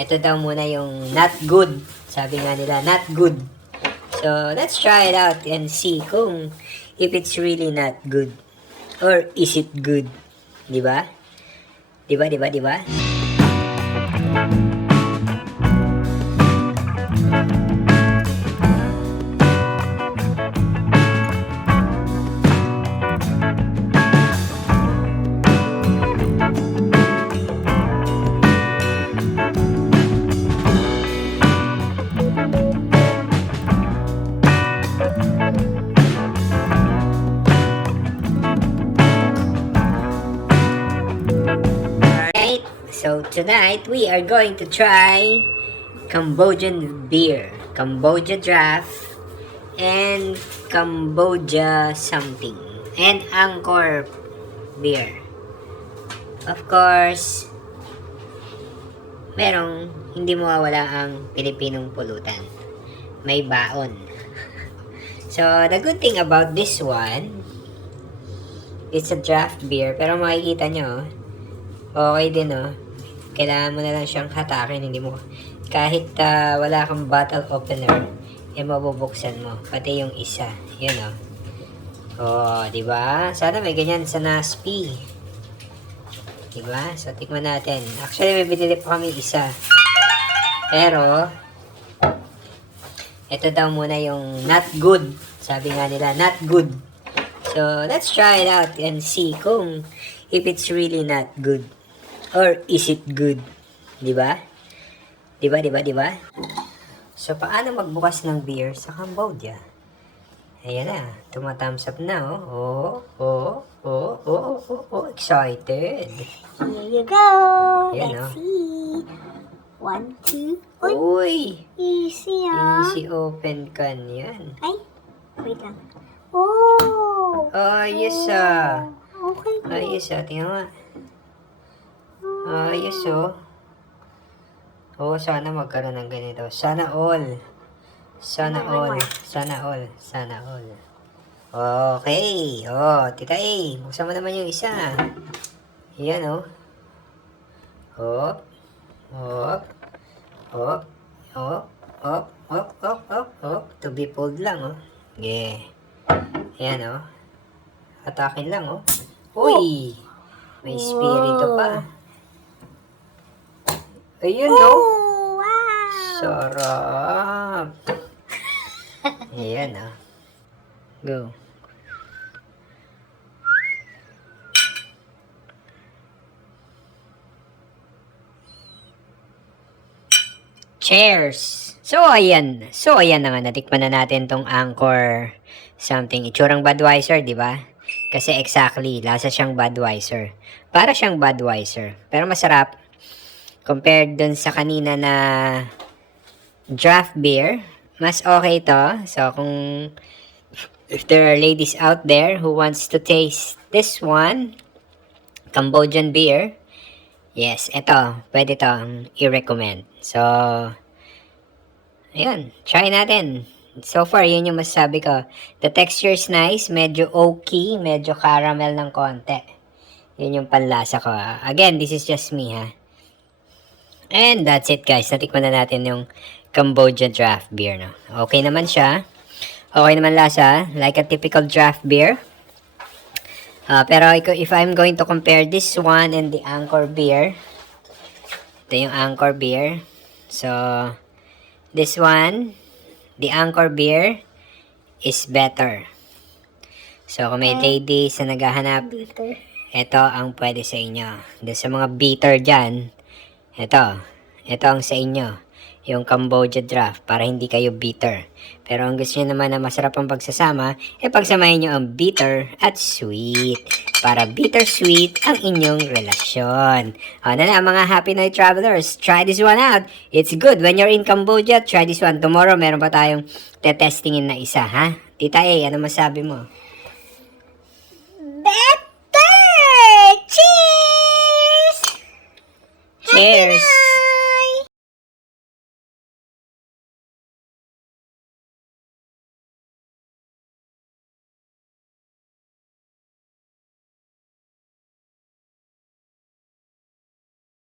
Ito daw muna yung not good. Sabi nga nila, not good. So, let's try it out and see kung if it's really not good. Or is it good? Diba? Diba? Alright, so tonight we are going to try Cambodian beer, Cambodia Draft, and Cambodia something, and Angkor beer. Of course, merong hindi mawawala ang Pilipinong pulutan. May baon. So, the good thing about this one, it's a draft beer, pero makikita nyo, okay din kailangan mo na lang siyang hatakin, hindi mo, kahit wala kang bottle opener, mabubuksan mo, pati yung isa, yun diba? Sana may ganyan sa Naspi, diba? So, tikman natin. Actually, may binili pa kami isa, pero ito daw muna yung not good, sabi nga nila, not good. So, let's try it out and see kung if it's really not good. Or is it good? Diba? Diba? So, paano magbukas ng beer sa Cambodia? Ayan na. Tumathumbs up na, excited. Here you go. Ayan, Let's see. 1, 2. Uy! Easy Easy open can yan. Ay, wait lang. Oh! Ayos Okay. Ayos tingnan nga. Ayos sana magkaroon ng ganito. Sana all. Okay. Tita A, buksan mo naman yung isa. Yan Hop. To be pulled lang Yeah. Yan Atakin lang Uy! May spirito pa. Ayun Oh, wow! Sarap! Ayan Go. Cheers! So, ayan na nga, natikman na natin tong Angkor something. Itsurang Budweiser, di ba? Kasi exactly, lasa siyang Budweiser. Para siyang Budweiser. Pero masarap. Compared dun sa kanina na draft beer, mas okay to. So, if there are ladies out there who wants to taste this one, Cambodian beer, yes, pwede to i-recommend. So, ayun, try natin. So far, yun yung masasabi ko. The texture is nice, medyo oaky, medyo caramel ng konti. Yun yung panlasa ko. Again, this is just me And that's it guys, natikman na natin yung Cambodia draft beer Okay naman siya. Okay naman lasa, like a typical draft beer. Pero if I'm going to compare this one and the Angkor beer, ito yung Angkor beer. So, this one, the Angkor beer is better. So, kung may ladies na naghahanap, ito ang pwede sa inyo. Doon sa mga bitter dyan, ito ang sa inyo. Yung Cambodia draft para hindi kayo bitter. Pero ang gusto nyo naman na masarap ang pagsasama, pagsamahin nyo ang bitter at sweet. Para bitter-sweet ang inyong relasyon. Mga happy night travelers, try this one out. It's good when you're in Cambodia, try this one. Tomorrow, meron pa tayong testingin na isa, Tita A, ano masabi mo? Better! Cheers! Cheers!